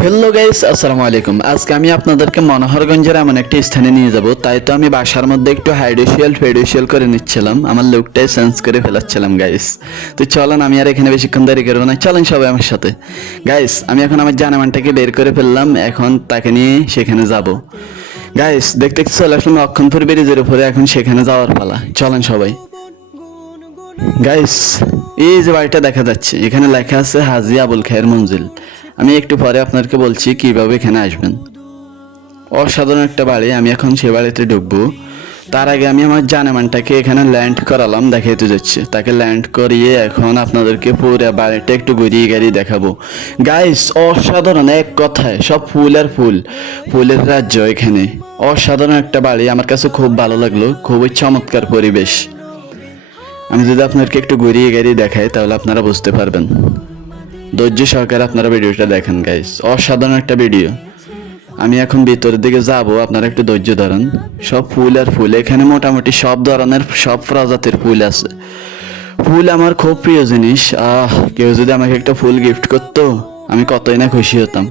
Hello guys, আসসালামু আলাইকুম। আজকে আমি আপনাদেরকে মনোহরগঞ্জের এমন একটি স্থানে নিয়ে যাব। তাই তো আমি বাসার মধ্যে একটু হাইড্রেশিয়াল করে নিচ্ছিলাম, আমার লুকটাই চেঞ্জ করে ফেলাচ্ছিলাম গাইস। তো চলেন, আমি আর এখানে বেশিক্ষণ দেরি করবো না, চলেন সবাই আমার সাথে। গাইস, আমি এখন আমার জানামানটাকে বের করে ফেললাম, এখন তাকে নিয়ে সেখানে যাব। গাইস, দেখতে দেখতে চলে আসলাম লক্ষণপুর ব্রিজের উপরে, এখন সেখানে যাওয়ার পালা, চলেন সবাই। গাইস, এই যে বাড়িটা দেখা যাচ্ছে, এখানে লেখা আছে হাজী আবুল খায়ের মঞ্জিল। আমি একটু পরে আপনাদেরকে বলছি কিভাবে এখানে আসবেন। অসাধারণ একটা বাড়ি, আমি এখন সে বাড়িতে ঢুকবো। তার আগে আমি আমার জানেমানটাকে এখানে ল্যান্ড করালাম, দেখাইতে যাচ্ছে। তাকে ল্যান্ড করিয়ে এখন আপনাদেরকে পুরো বাড়িটা একটু ঘুরিয়ে গাড়িয়ে দেখাবো। গাইস, অসাধারণ, এক কথায় সব ফুল আর ফুল, ফুলের রাজ্য এখানে। অসাধারণ একটা বাড়ি, আমার কাছে খুব ভালো লাগলো, খুবই চমৎকার পরিবেশ। আমি যদি আপনাদেরকে একটু ঘুরিয়ে গাড়িয়ে দেখাই তাহলে আপনারা বুঝতে পারবেন। ধৈর্য সহকারে আপনারা ভিডিওটা দেখেন গাইস, অসাধারণ একটা ভিডিও। আমি এখন ভিতরের দিকে যাব, আপনারা একটু ধৈর্য ধরেন। সব ফুল আর ফুল, এখানে মোটামুটি সব ধরনের সব প্রজাতির ফুল আছে। ফুল আমার খুব প্রিয় জিনিস। কেউ যদি আমাকে একটা ফুল গিফট করতো আমি কতই না খুশি হতাম।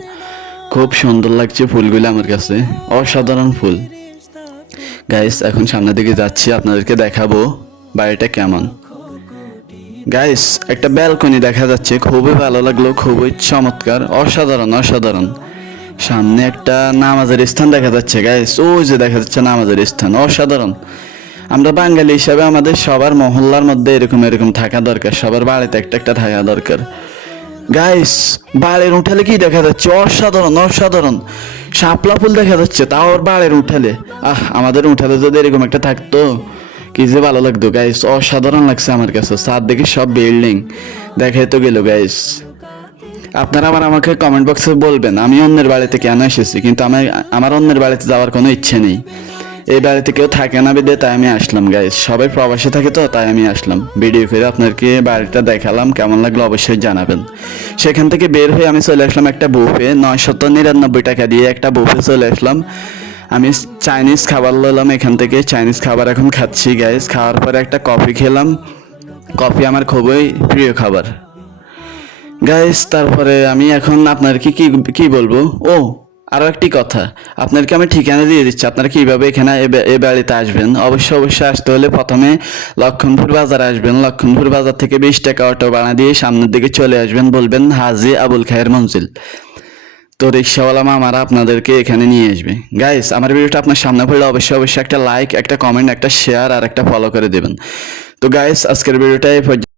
খুব সুন্দর লাগছে ফুলগুলো আমার কাছে, অসাধারণ ফুল। গাইস, এখন সামনের দিকে যাচ্ছি, আপনাদেরকে দেখাবো বাড়িটা কেমন। গাইস, একটা ব্যালকনি দেখা যাচ্ছে, খুবই ভালো লাগলো, খুবই চমৎকার, অসাধারণ অসাধারণ। সামনে একটা নামাজের স্থান দেখা যাচ্ছে গাইস, ওই যে দেখা যাচ্ছে নামাজের স্থান, অসাধারণ। আমরা বাঙালি হিসাবে আমাদের সবার মহল্লার মধ্যে এরকম এরকম থাকা দরকার, সবার বাড়িতে একটা একটা থাকা দরকার। গাইস, বাড়ির উঠালে কি দেখা যাচ্ছে, অসাধারণ অসাধারণ। শাপলা ফুল দেখা যাচ্ছে, তাও আবার বাড়ির উঠালে। আমাদের উঠালে যদি এরকম একটা থাকতো কি যে ভালো লাগতো গাইস, অসাধারণ লাগছে আমার কাছে। সাত দেখে সব বিল্ডিং দেখাই তো গেল গাইস। আপনারা আমাকে কমেন্ট বক্সে বলবেন আমি অন্যের বাড়িতে কেন এসেছি, কিন্তু আমার অন্যের বাড়িতে যাওয়ার কোনো ইচ্ছে নেই। এই বাড়িতে কেউ থাকে না বিদে তাই আমি আসলাম গাইস, সবাই প্রবাসে থাকে তো তাই আমি আসলাম ভিডিও করে আপনাদেরকে বাড়িটা দেখালাম। কেমন লাগলো অবশ্যই জানাবেন। সেখান থেকে বের হয়ে আমি চলে আসলাম একটা বুফে, 999 টাকা দিয়ে একটা বুফে চলে আসলাম। আমি চাইনিজ খাবার নিলাম এখান থেকে, চাইনিজ খাবার এখন খাচ্ছি গাইস। খাওয়ার পরে একটা কফি খেলাম, কফি আমার খুবই প্রিয় খাবার গাইস। তারপরে আমি এখন আপনাদেরকে কি কি বলবো, ও আরও একটি কথা, আপনাদেরকে আমি ঠিকানা দিয়ে দিচ্ছি, আপনারা কীভাবে এখানে এ বাড়িতে আসবেন। অবশ্যই আসতে হলে প্রথমে লক্ষণপুর বাজার আসবেন, লক্ষণপুর বাজার থেকে 20 টাকা অটো ভাড়া দিয়ে সামনের দিকে চলে আসবেন, বলবেন হাজী আবুল খায়ের মঞ্জিল। তো রিক্সাওয়ালা মামারা আপনাদেরকে এখানে নিয়ে আসবে। গাইস, আমার ভিডিওটা আপনার সামনে পড়লে অবশ্যই একটা লাইক, একটা কমেন্ট, একটা শেয়ার আর একটা ফলো করে দেবেন। তো গাইস, আজকের ভিডিওটা এই পর্যন্ত।